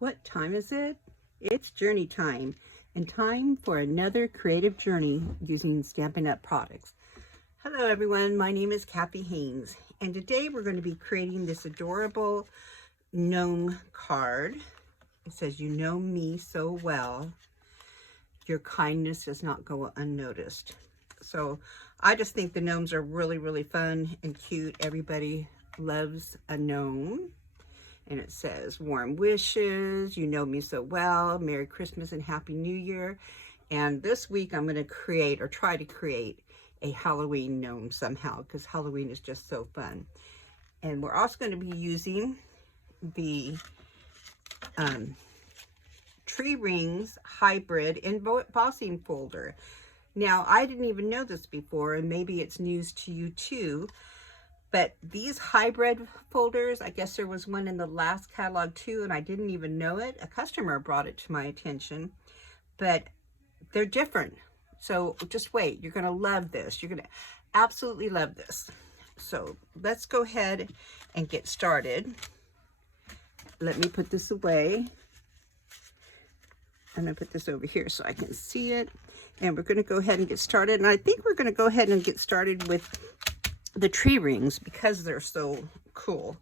What time is it? It's journey time, and time for another creative journey using Stampin' Up! Products. Hello everyone, my name is Kathy Haynes, and today we're going to be creating this adorable gnome card. It says, "You know me so well, your kindness does not go unnoticed." So I just think the gnomes are really fun and cute. Everybody loves a gnome. And it says, "Warm wishes, you know me so well, Merry Christmas and Happy New Year." And this week I'm going to create, or try to create, a Halloween gnome somehow, because Halloween is just so fun. And we're also going to be using the Tree Rings Hybrid Embossing folder. Now, I didn't even know this before, and maybe it's news to you too, but these hybrid folders, I guess there was one in the last catalog too, and I didn't even know it. A customer brought it to my attention, but they're different. So just wait, you're gonna love this. You're gonna absolutely love this. So let's go ahead and get started. Let me put this away. I'm gonna put this over here so I can see it. And we're gonna go ahead and get started. And I think we're gonna go ahead and get started with the tree rings because they're so cool.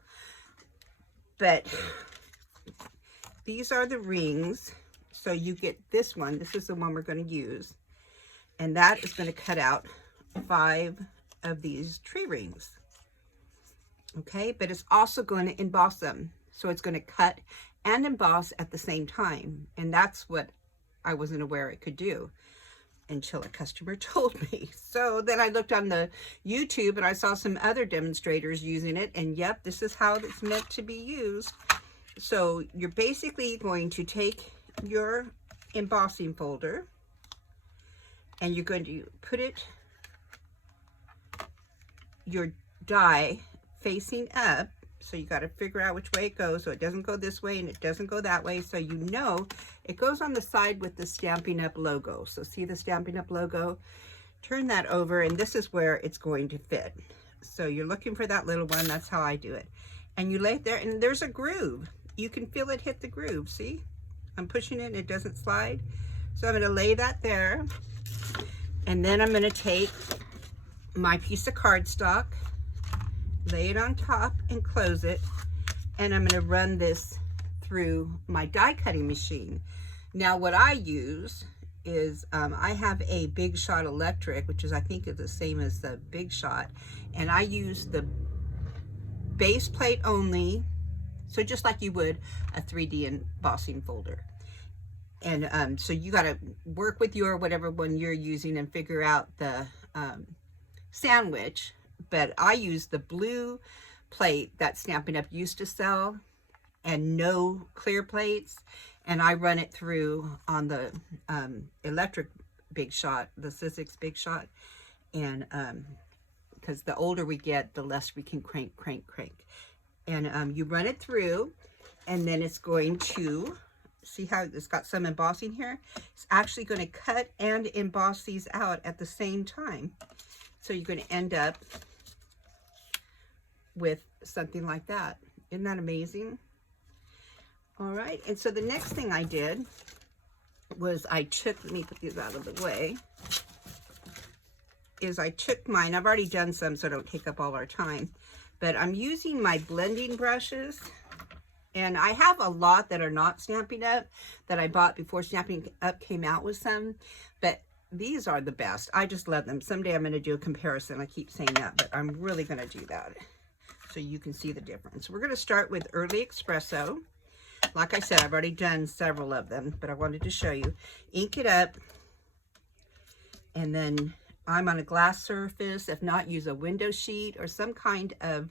But these are the rings. So you get this one. This is the one we're going to use. And that is going to cut out 5 of these tree rings. Okay, but it's also going to emboss them. So it's going to cut and emboss at the same time. And that's what I wasn't aware it could do until a customer told me. So then I looked on the YouTube and I saw some other demonstrators using it, and yep, this is how it's meant to be used. So you're basically going to take your embossing folder and you're going to put your die facing up. So you got to figure out which way it goes, so it doesn't go this way and it doesn't go that way. So you know it goes on the side with the Stampin' Up! Logo. So see the Stampin' Up! Logo? Turn that over, and this is where it's going to fit. So you're looking for that little one. That's how I do it. And you lay it there, and there's a groove. You can feel it hit the groove. See? I'm pushing it and it doesn't slide. So I'm going to lay that there. And then I'm going to take my piece of cardstock, lay it on top and close it, and I'm going to run this through my die cutting machine. Now what I use is I have a Big Shot electric, which is I think is the same as the Big Shot, and I use the base plate only, so just like you would a 3D embossing folder. And so you got to work with your whatever one you're using and figure out the sandwich. But I use the blue plate that Stampin' Up! Used to sell, and no clear plates, and I run it through on the electric Big Shot, the Sizzix Big Shot, and because the older we get, the less we can crank. And you run it through, and then it's going to, see how it's got some embossing here? It's actually going to cut and emboss these out at the same time. So you're going to end up with something like that. Isn't that amazing? All right, and so the next thing I did was I took, let me put these out of the way, is I took mine, I've already done some so I don't take up all our time, but I'm using my blending brushes, and I have a lot that are not Stampin' Up! That I bought before Stampin' Up! Came out with some, but these are the best. I just love them. Someday I'm going to do a comparison. I keep saying that, but I'm really going to do that so you can see the difference. We're going to start with Early Expresso. Like I said, I've already done several of them, but I wanted to show you. Ink it up, and then I'm on a glass surface. If not, use a window sheet or some kind of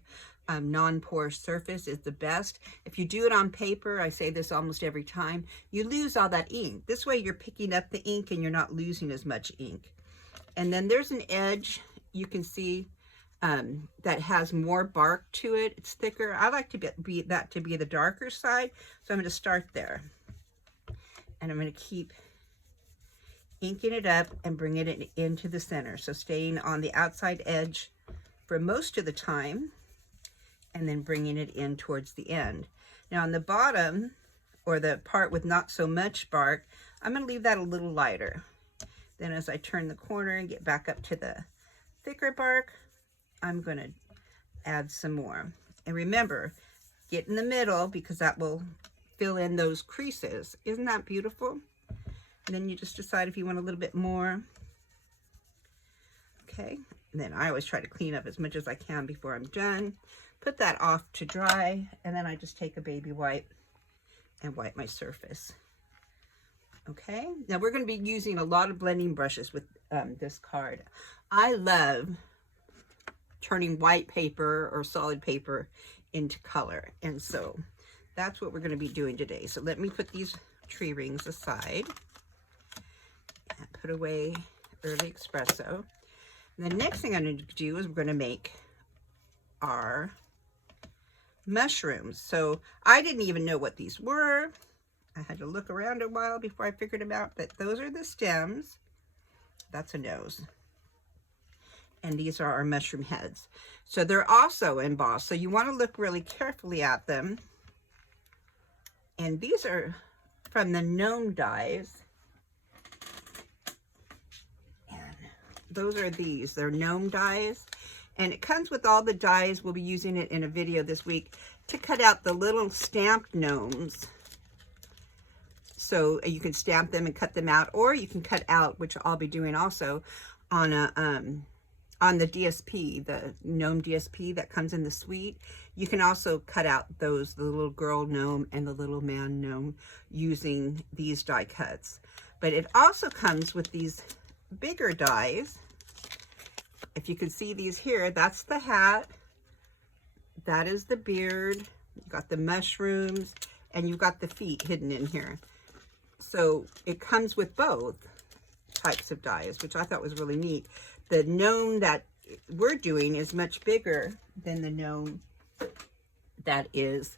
non-porous surface is the best. If you do it on paper, I say this almost every time, you lose all that ink. This way you're picking up the ink and you're not losing as much ink. And then there's an edge you can see that has more bark to it. It's thicker. I like to be the darker side, so I'm going to start there. And I'm going to keep inking it up and bringing it into the center. So staying on the outside edge for most of the time, and then bringing it in towards the end. Now on the bottom, or the part with not so much bark, I'm going to leave that a little lighter. Then as I turn the corner and get back up to the thicker bark, I'm going to add some more. And remember, get in the middle because that will fill in those creases. Isn't that beautiful? And then you just decide if you want a little bit more. Okay, and then I always try to clean up as much as I can before I'm done. Put that off to dry, and then I just take a baby wipe and wipe my surface. Okay, now we're going to be using a lot of blending brushes with this card. I love turning white paper or solid paper into color, and so that's what we're going to be doing today. So let me put these tree rings aside and put away early Expresso. And the next thing I'm going to do is we're going to make our mushrooms. So I didn't even know what these were. I had to look around a while before I figured them out, but those are the stems. That's a nose. And these are our mushroom heads. So they're also embossed. So you want to look really carefully at them. And these are from the GNOME dies. And those are these. They're GNOME dies. And it comes with all the dies. We'll be using it in a video this week to cut out the little stamped gnomes. So you can stamp them and cut them out, or you can cut out, which I'll be doing also, on a on the DSP, the GNOME DSP that comes in the suite. You can also cut out those, the little girl gnome and the little man gnome, using these die cuts. But it also comes with these bigger dies. If you can see these here, that's the hat, that is the beard, you've got the mushrooms, and you've got the feet hidden in here. So it comes with both types of dies, which I thought was really neat. The gnome that we're doing is much bigger than the gnome that is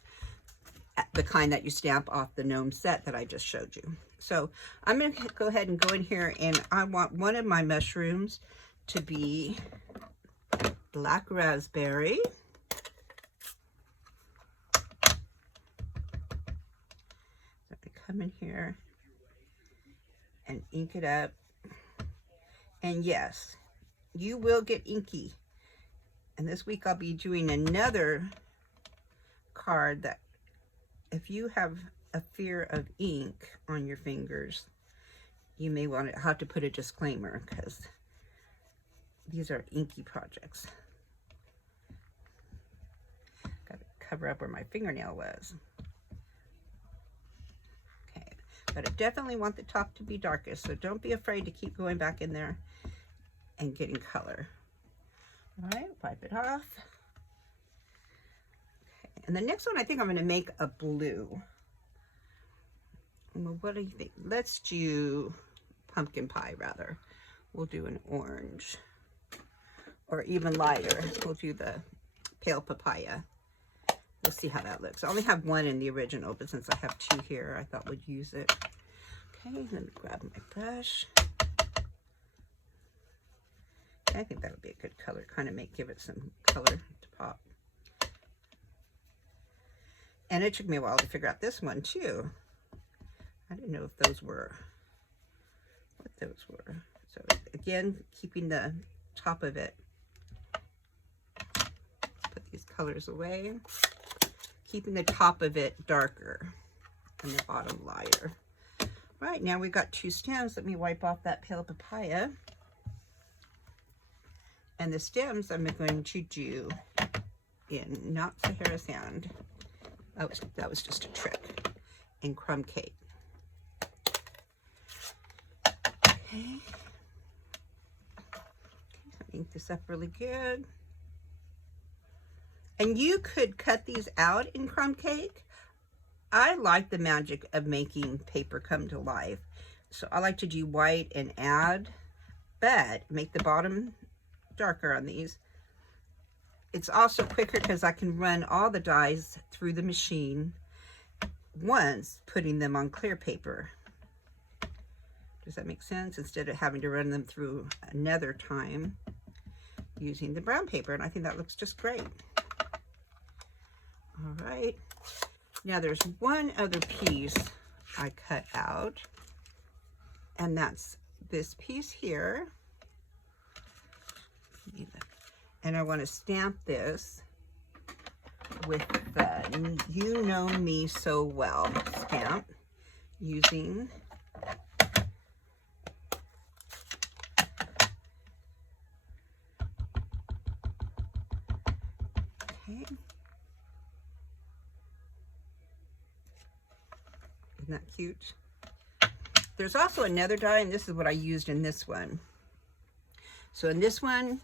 the kind that you stamp off the gnome set that I just showed you. So I'm going to go ahead and go in here, and I want one of my mushrooms to be black raspberry. So I come in here and ink it up. And yes, you will get inky. And this week I'll be doing another card that if you have a fear of ink on your fingers, you may want to have to put a disclaimer, because these are inky projects. Got to cover up where my fingernail was. Okay, but I definitely want the top to be darkest, so don't be afraid to keep going back in there and getting color. All right, wipe it off. Okay, and the next one I think I'm going to make a blue. Well, what do you think? Let's do pumpkin pie rather. We'll do an orange, or even lighter. We'll do the pale papaya. We'll see how that looks. I only have one in the original, but since I have two here, I thought we'd use it. Okay, let me grab my brush. I think that would be a good color, kind of give it some color to pop. And it took me a while to figure out this one too. I didn't know if those were, what those were. So again, keeping the top of it, put these colors away, keeping the top of it darker and the bottom lighter. Right, now we've got two stems. Let me wipe off that pale papaya. And the stems I'm going to do in not Sahara sand. That was just a trick. In crumb cake. Okay. Ink this up really good. And you could cut these out in crumb cake. I like the magic of making paper come to life. So I like to do white and add, but make the bottom darker on these. It's also quicker because I can run all the dies through the machine once, putting them on clear paper. Does that make sense? Instead of having to run them through another time using the brown paper. And I think that looks just great. All right. Now there's one other piece I cut out, and that's this piece here. And I want to stamp this with the You Know Me So Well stamp using okay. Isn't that cute? There's also another die, and this is what I used in this one. So in this one,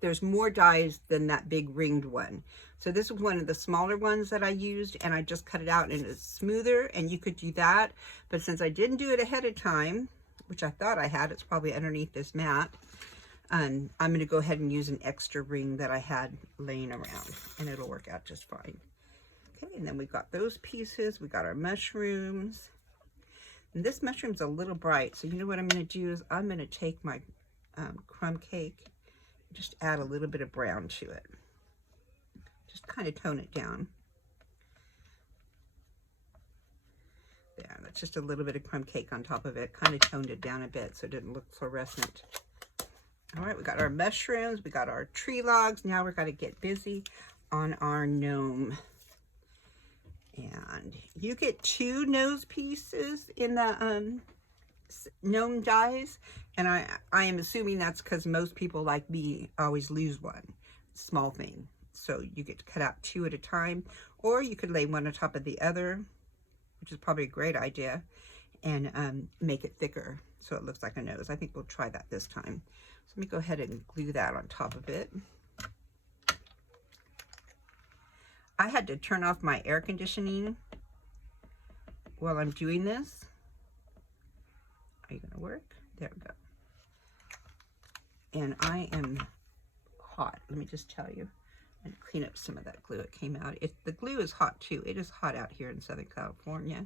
there's more dies than that big ringed one. So this was one of the smaller ones that I used, and I just cut it out and it's smoother, and you could do that. But since I didn't do it ahead of time, which I thought I had, it's probably underneath this mat, I'm going to go ahead and use an extra ring that I had laying around, and it'll work out just fine. Okay, and then we've got those pieces. We got our mushrooms. And this mushroom's a little bright, so you know what I'm going to do is I'm going to take my crumb cake, just add a little bit of brown to it. Just kind of tone it down. There, that's just a little bit of crumb cake on top of it. Kind of toned it down a bit so it didn't look fluorescent. All right, we got our mushrooms, we got our tree logs. Now we're going to get busy on our gnome. And you get 2 nose pieces in the gnome dies, and I am assuming that's because most people like me always lose one small thing. So you get to cut out 2 at a time, or you could lay one on top of the other, which is probably a great idea, and make it thicker so it looks like a nose. I think we'll try that this time. So let me go ahead and glue that on top of it. I had to turn off my air conditioning while I'm doing this. Are you going to work? There we go. And I am hot. Let me just tell you. And clean up some of that glue. It came out. The glue is hot too. It is hot out here in Southern California.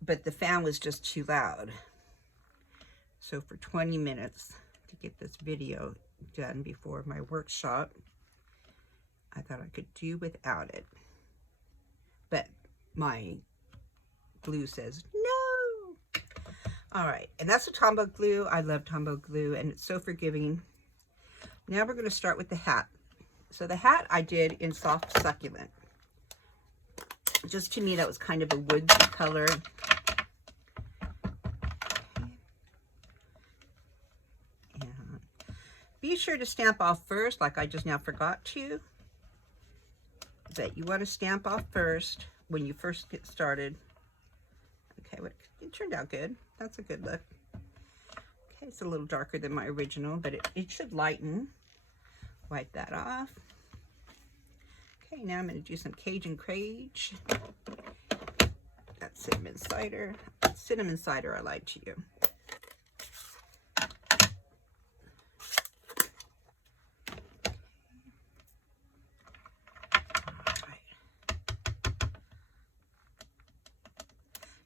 But the fan was just too loud. So for 20 minutes to get this video done before my workshop, I thought I could do without it. But my glue says no. All right, and that's a Tombow glue. I love Tombow glue, and it's so forgiving. Now we're going to start with the hat. So the hat I did in soft succulent. Just to me, that was kind of a woodsy color. And be sure to stamp off first, like I just now forgot to. But you want to stamp off first when you first get started. Okay, it turned out good. That's a good look. Okay, it's a little darker than my original, but it should lighten. Wipe that off. Okay, now I'm going to do some Cajun Crage. That's cinnamon cider. Cinnamon cider I lied to you.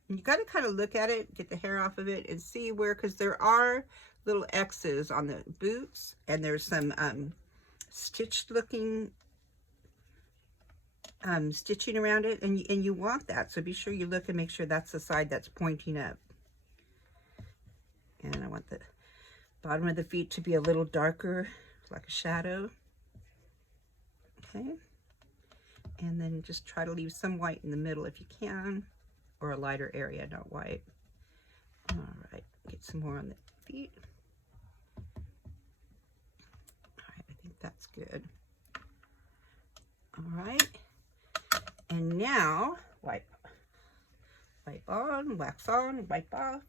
And you got to kind of look at it, get the hair off of it, and see where, because there are little X's on the boots, and there's some stitched looking stitching around it, and you want that. So be sure you look and make sure that's the side that's pointing up. And I want the bottom of the feet to be a little darker, like a shadow. Okay. And then just try to leave some white in the middle if you can, or a lighter area, not white. All right, get some more on the feet. All right, I think that's good. All right, and now wipe on, wax on, wipe off.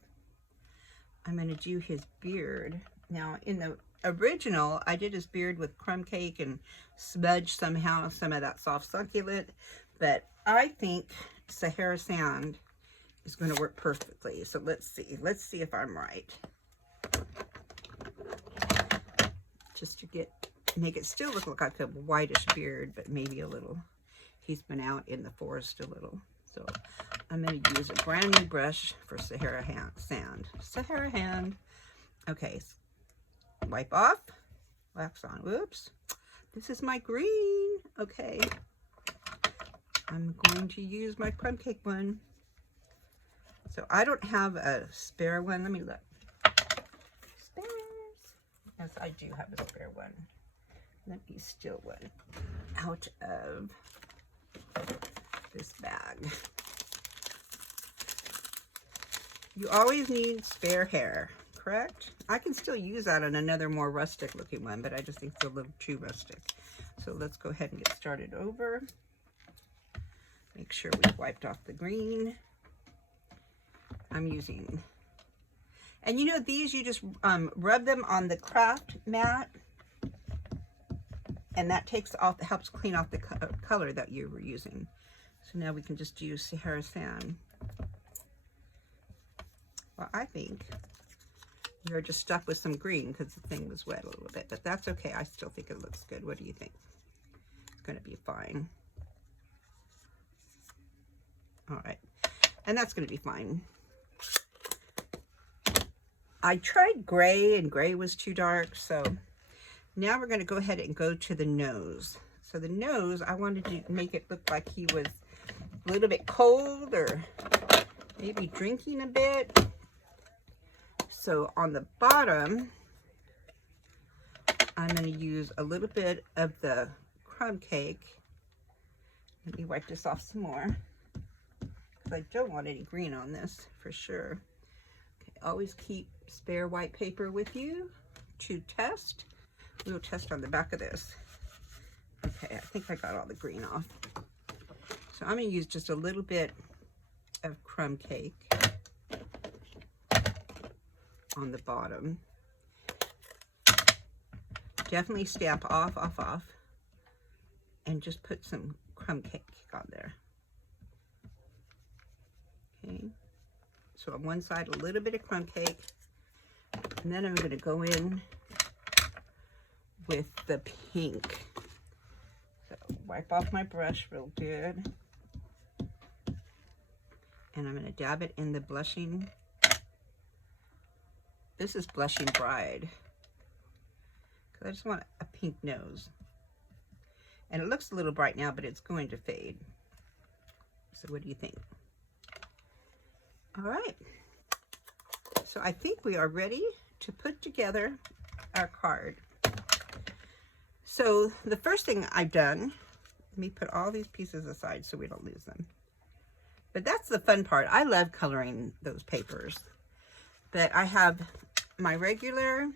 I'm going to do his beard. Now, in the original, I did his beard with crumb cake and smudged somehow some of that soft succulent, but I think Sahara Sand is going to work perfectly. So let's see if I'm right. Just to make it still look like a whitish beard, but maybe a little. He's been out in the forest a little. So I'm going to use a brand new brush for Sahara Sand. Sahara Hand. Okay, wipe off, wax on. Whoops. This is my green. Okay. I'm going to use my crumb cake one. So I don't have a spare one. Let me look. Spares. Yes, I do have a spare one. Let me steal one out of this bag. You always need spare hair, correct? I can still use that on another more rustic looking one, but I just think it's a little too rustic. So let's go ahead and get started over. Make sure we've wiped off the green. I'm using, and you know, these you just rub them on the craft mat, and that takes off, helps clean off the color that you were using. So now we can just use Sahara Sand. Well, I think you're just stuck with some green because the thing was wet a little bit, but that's okay. I still think it looks good. What do you think? It's going to be fine. All right, and that's going to be fine. I tried gray and gray was too dark, so now we're going to go ahead and go to the nose. So the nose, I wanted to make it look like he was a little bit cold or maybe drinking a bit. So on the bottom, I'm going to use a little bit of the crumb cake. Let me wipe this off some more, because I don't want any green on this for sure. Okay, always keep spare white paper with you to test. We'll test on the back of this. Okay, I think I got all the green off. So I'm going to use just a little bit of crumb cake on the bottom. Definitely stamp off, and just put some crumb cake on there. Okay, so on one side a little bit of crumb cake, and then I'm going to go in with the pink. So wipe off my brush real good, and I'm going to dab it in the blushing. This is Blushing Bride, because I just want a pink nose. And it looks a little bright now, but it's going to fade. So what do you think? All right. So I think we are ready to put together our card. So the first thing I've done, let me put all these pieces aside so we don't lose them. But that's the fun part. I love coloring those papers. But I have my regular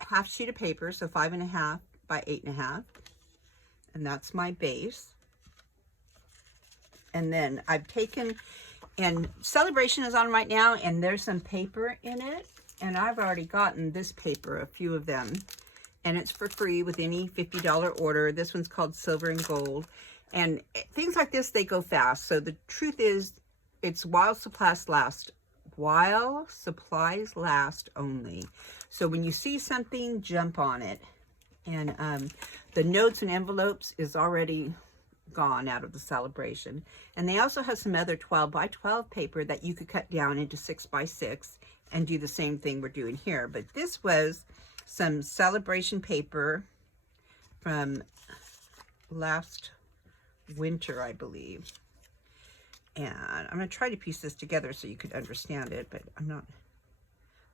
half sheet of paper, so 5.5 by 8.5, and that's my base. And then I've taken, and Celebration is on right now, and there's some paper in it, and I've already gotten this paper, a few of them, and it's for free with any $50 order. This one's called Silver and Gold, and things like this, they go fast. So the truth is, it's while supplies last. While supplies last only. So when you see something, jump on it. And the notes and envelopes is already gone out of the Celebration. And they also have some other 12 by 12 paper that you could cut down into 6 by 6 and do the same thing we're doing here. But this was some Celebration paper from last winter, I believe. And I'm going to try to piece this together so you could understand it, but I'm not.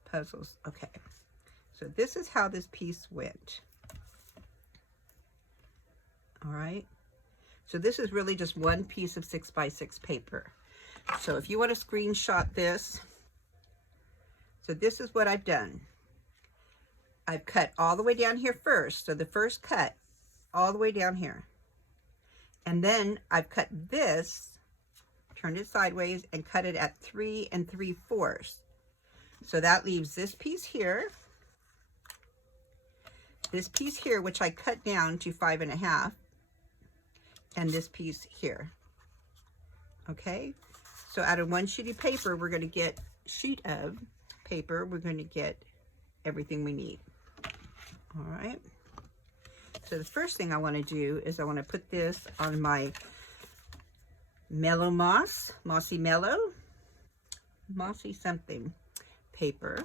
Puzzles. Okay. So this is how this piece went. All right. So this is really just one piece of 6 by 6 paper. So if you want to screenshot this, so this is what I've done. I've cut all the way down here first. So the first cut all the way down here. And then I've cut this, turned it sideways, and cut it at 3 3/4. So that leaves this piece here, which I cut down to 5.5, and this piece here. Okay, so out of one sheet of paper, we're going to get everything we need. All right. So the first thing I want to do is I want to put this on my Mellow Mossy Meadow, Mossy something paper,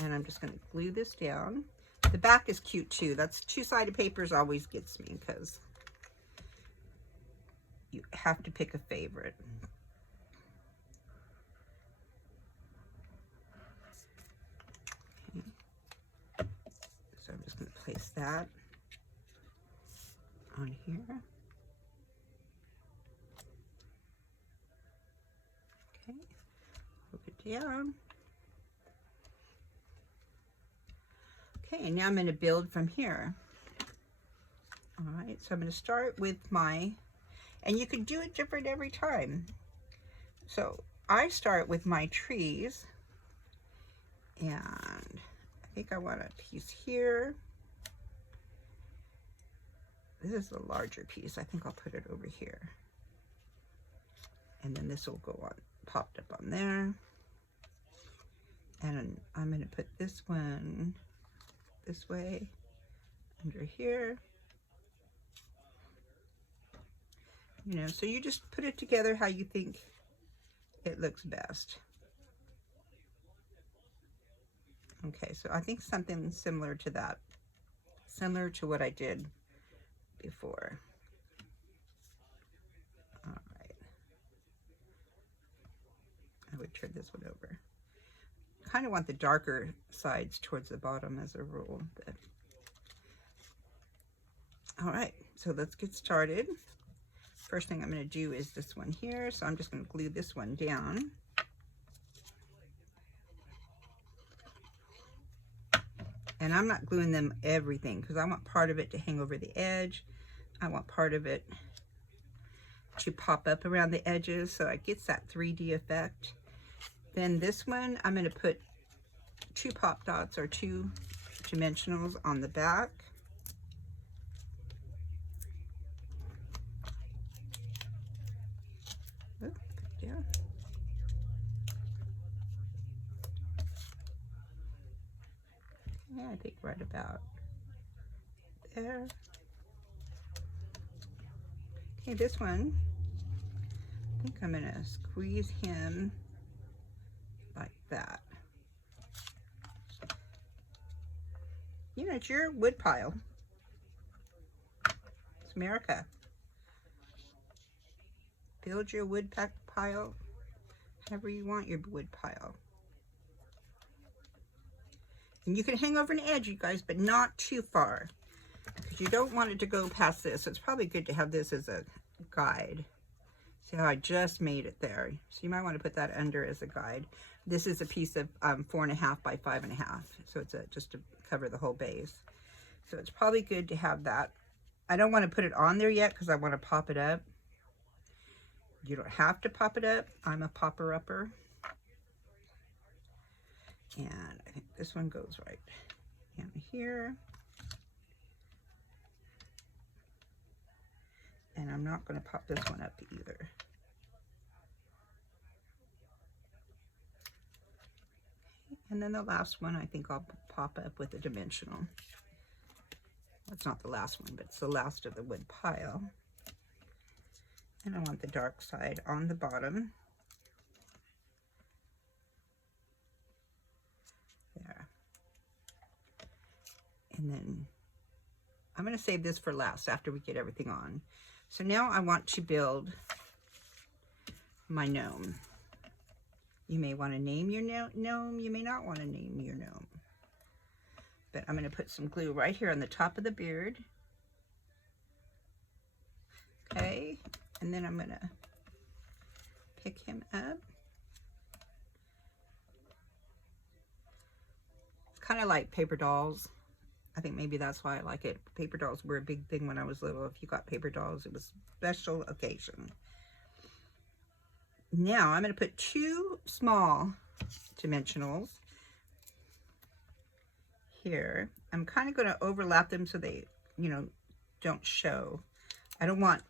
and I'm just going to glue this down. The back is cute too. That's two-sided papers always gets me, because you have to pick a favorite. Okay. So I'm just going to place that on here. Okay, move it down. Okay, and now I'm going to build from here. All right, so I'm going to start with my, and you can do it different every time. So I start with my trees, and I think I want a piece here. This is a larger piece. I think I'll put it over here. And then this will go on, popped up on there. And I'm going to put this one this way, under here. You know, so you just put it together how you think it looks best. Okay, so I think something similar to that, similar to what I did before. All right. I would turn this one over. Kind of want the darker sides towards the bottom as a rule. But all right, so let's get started. First thing I'm going to do is this one here, so I'm just going to glue this one down. And I'm not gluing them everything because I want part of it to hang over the edge. I want part of it to pop up around the edges so it gets that 3D effect. Then this one, I'm going to put 2 pop dots or 2 dimensionals on the back. Oh, yeah. Yeah, I think right about there. Okay, this one, I think I'm going to squeeze him like that. You know, it's your wood pile. It's America. Build your wood pile however you want your wood pile. And you can hang over an edge, you guys, but not too far, because you don't want it to go past this. So it's probably good to have this as a guide. See how I just made it there? So you might want to put that under as a guide. This is a piece of 4.5 by 5.5, so it's just to cover the whole base. So it's probably good to have that. I don't want to put it on there yet because I want to pop it up. You don't have to pop it up. I'm a popper-upper. And I think this one goes right down here. And I'm not going to pop this one up either. And then the last one, I think I'll pop up with a dimensional. Well, it's not the last one, but it's the last of the wood pile. And I want the dark side on the bottom. There. And then I'm going to save this for last after we get everything on. So now I want to build my gnome. You may want to name your gnome, you may not want to name your gnome. But I'm going to put some glue right here on the top of the beard. Okay, and then I'm going to pick him up. It's kind of like paper dolls. I think maybe that's why I like it. Paper dolls were a big thing when I was little. If you got paper dolls, it was a special occasion. Now I'm going to put 2 small dimensionals here. I'm kind of going to overlap them so they, you know, don't show. I don't want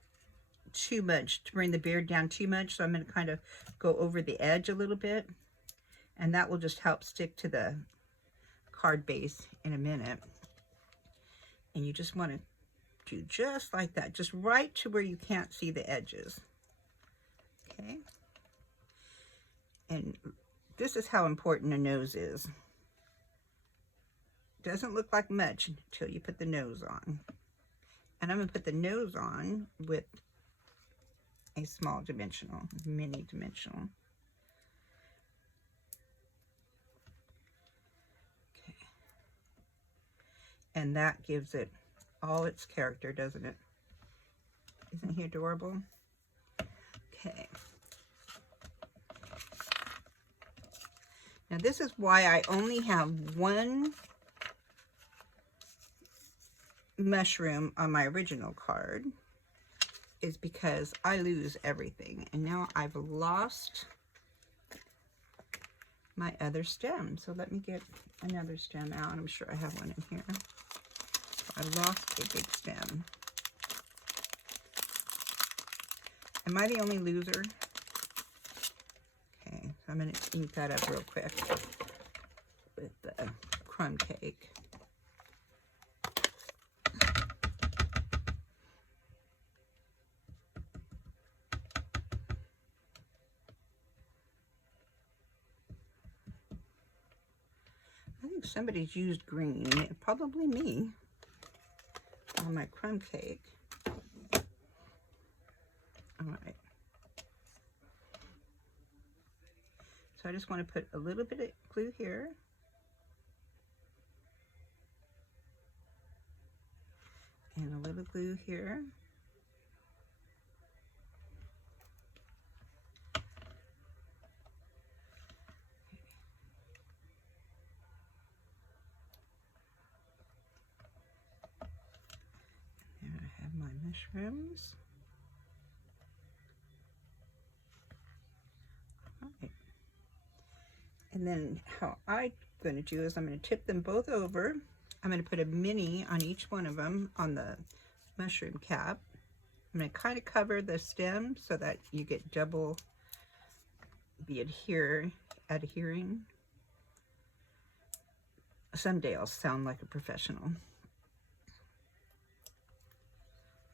too much to bring the beard down too much, so I'm going to kind of go over the edge a little bit, and that will just help stick to the card base in a minute. And you just want to do just like that, just right to where you can't see the edges. Okay. And this is how important a nose is. Doesn't look like much until you put the nose on. And I'm going to put the nose on with a small dimensional, mini dimensional. Okay. And that gives it all its character, doesn't it? Isn't he adorable? Okay. Now this is why I only have one mushroom on my original card, is because I lose everything. And now I've lost my other stem. So let me get another stem out. I'm sure I have one in here. I lost a big stem. Am I the only loser? Okay, so I'm going to ink that up real quick with the crumb cake. I think somebody's used green, probably me, on my crumb cake. All right. So I just want to put a little bit of glue here. And a little glue here. And there I have my mushrooms. All right. And then how I'm going to do is I'm going to tip them both over. I'm going to put a mini on each one of them on the mushroom cap. I'm going to kind of cover the stem so that you get double the adhering. Someday I'll sound like a professional.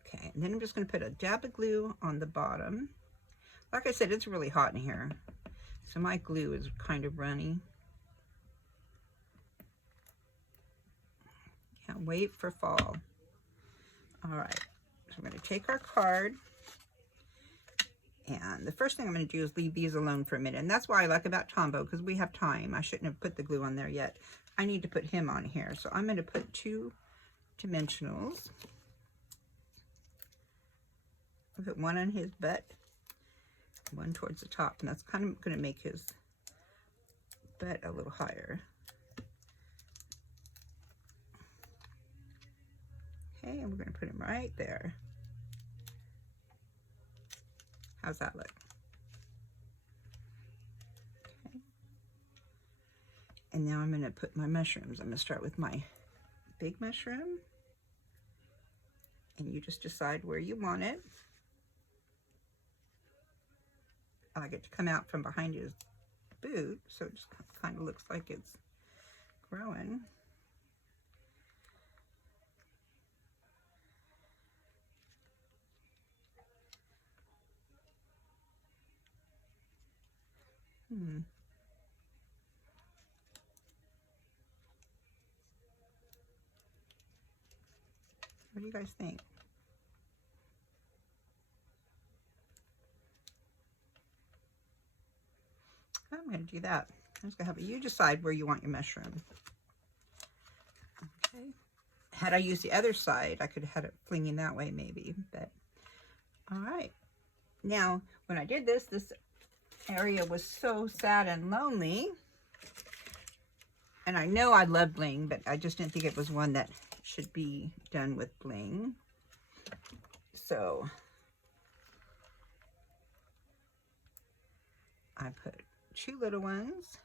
Okay, and then I'm just going to put a dab of glue on the bottom. Like I said, it's really hot in here, so my glue is kind of runny. Can't wait for fall. All right, so I'm going to take our card, and the first thing I'm going to do is leave these alone for a minute, and that's why I like about Tombow, because we have time. I shouldn't have put the glue on there yet. I need to put him on here, so I'm going to put 2 dimensionals. I'll put one on his butt, one towards the top, and that's kind of going to make his butt a little higher. Okay, and we're going to put him right there. How's that look? Okay. And now I'm going to put my mushrooms. I'm going to start with my big mushroom, and you just decide where you want it. I like it to come out from behind his boot, so it just kind of looks like it's growing. What do you guys think? I'm going to do that. I'm just going to have you decide where you want your mushroom. Okay. Had I used the other side, I could have had it flinging that way maybe, but all right. Now, when I did this area was so sad and lonely. And I know I love bling, but I just didn't think it was one that should be done with bling. So I put 2 little ones.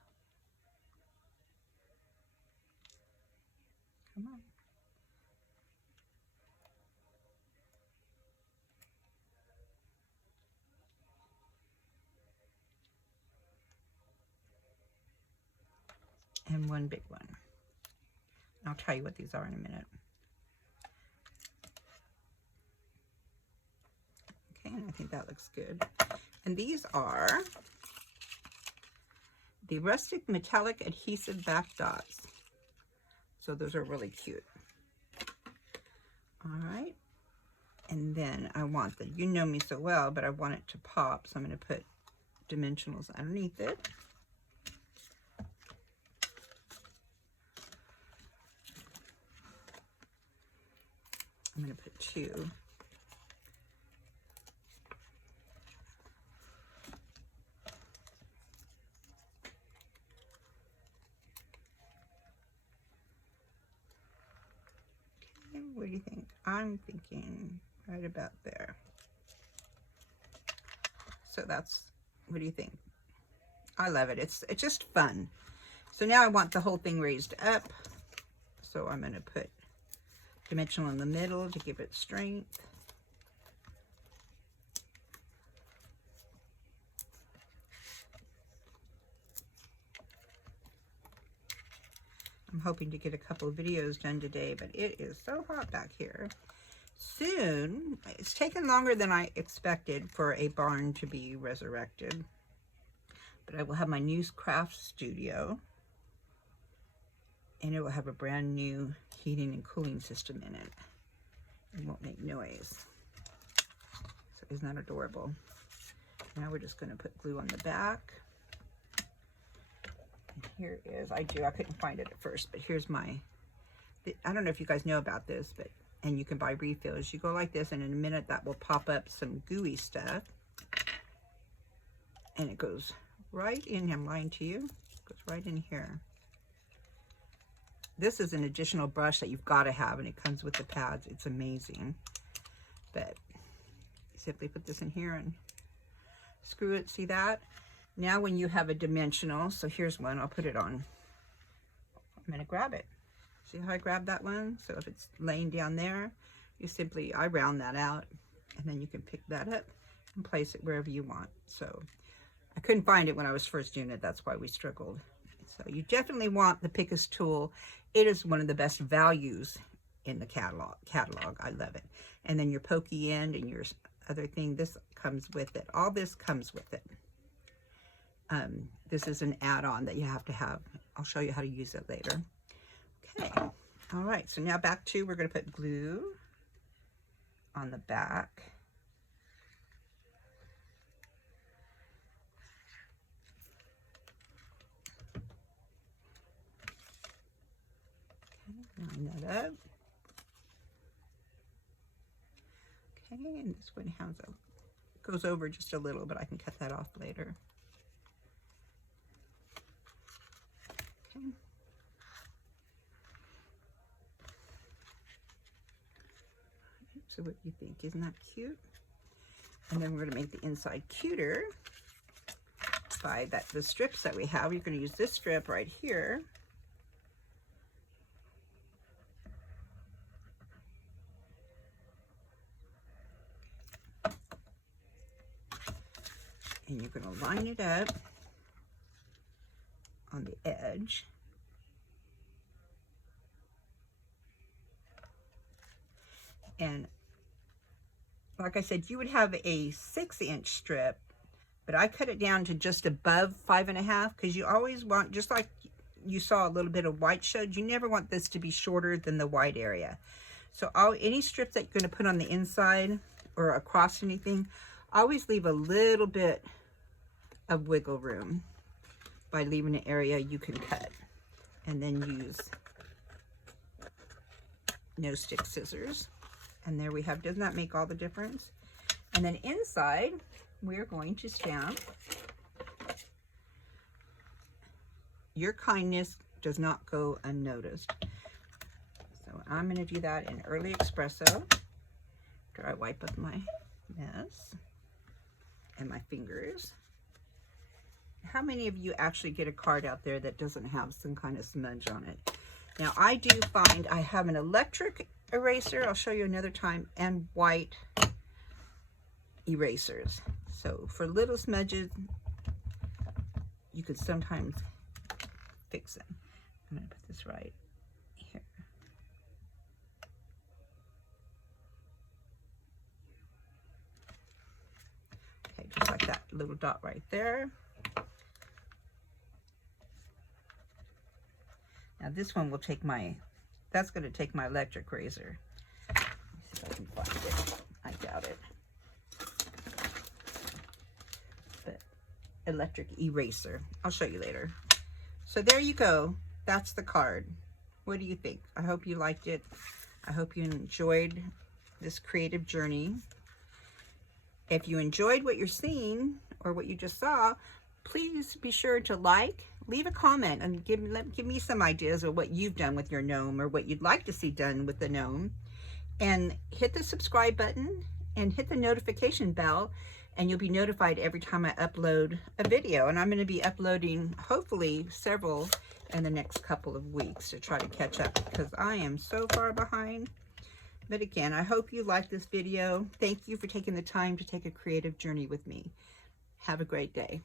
Come on. And 1 big one. I'll tell you what these are in a minute. Okay, and I think that looks good. And these are the rustic metallic adhesive back dots. So those are really cute. All right. And then I want the, you know me so well, but I want it to pop, so I'm going to put dimensionals underneath it. I'm going to put 2. Okay, what do you think? I'm thinking right about there. So that's, what do you think? I love it. It's just fun. So now I want the whole thing raised up. So I'm going to put dimensional in the middle to give it strength. I'm hoping to get a couple of videos done today, but it is so hot back here. Soon, it's taken longer than I expected for a barn to be resurrected, but I will have my new craft studio, and it will have a brand new heating and cooling system in it. It won't make noise. So isn't that adorable? Now we're just going to put glue on the back. And here is, I couldn't find it at first, but here's my, I don't know if you guys know about this, but, and you can buy refills. You go like this, and in a minute that will pop up some gooey stuff. And it goes right in, I'm lying to you, it goes right in here. This is an additional brush that you've got to have, and it comes with the pads. It's amazing. But you simply put this in here and screw it. See that? Now when you have a dimensional, so here's one, I'll put it on. I'm going to grab it. See how I grab that one? So if it's laying down there, you simply, I round that out, and then you can pick that up and place it wherever you want. So I couldn't find it when I was first doing it. That's why we struggled. So you definitely want the Pickus tool. It is one of the best values in the catalog. I love it. And then your pokey end and your other thing, this comes with it. All this comes with it. This is an add-on that you have to have. I'll show you how to use it later. Okay. All right. So now back to, we're going to put glue on the back. Line that up. Okay, and this one has a, goes over just a little, but I can cut that off later. Okay. So what do you think? Isn't that cute? And then we're going to make the inside cuter by the strips that we have. You're going to use this strip right here. And you're going to line it up on the edge. And like I said, you would have a 6-inch strip, but I cut it down to just above 5.5, because you always want, just like you saw a little bit of white showed, you never want this to be shorter than the white area. So any strips that you're going to put on the inside or across anything, always leave a little bit of wiggle room by leaving an area you can cut, and then use no stick scissors. And there we have, doesn't that make all the difference? And then inside we're going to stamp "Your kindness does not go unnoticed." So I'm going to do that in early espresso after I wipe up my mess and my fingers. How many of you actually get a card out there that doesn't have some kind of smudge on it? Now I do find I have an electric eraser, I'll show you another time, and white erasers. So for little smudges, you could sometimes fix them. I'm going to put this right here. Okay, just like that little dot right there. Now this one will take my, that's going to take my electric razor. Let me see if I can find it. electric eraser. I'll show you later. So there you go. That's the card. What do you think? I hope you liked it. I hope you enjoyed this creative journey. If you enjoyed what you're seeing or what you just saw, please be sure to like, leave a comment, and give me some ideas of what you've done with your gnome or what you'd like to see done with the gnome. And hit the subscribe button and hit the notification bell, and you'll be notified every time I upload a video. And I'm going to be uploading hopefully several in the next couple of weeks to try to catch up, because I am so far behind. But again, I hope you liked this video. Thank you for taking the time to take a creative journey with me. Have a great day.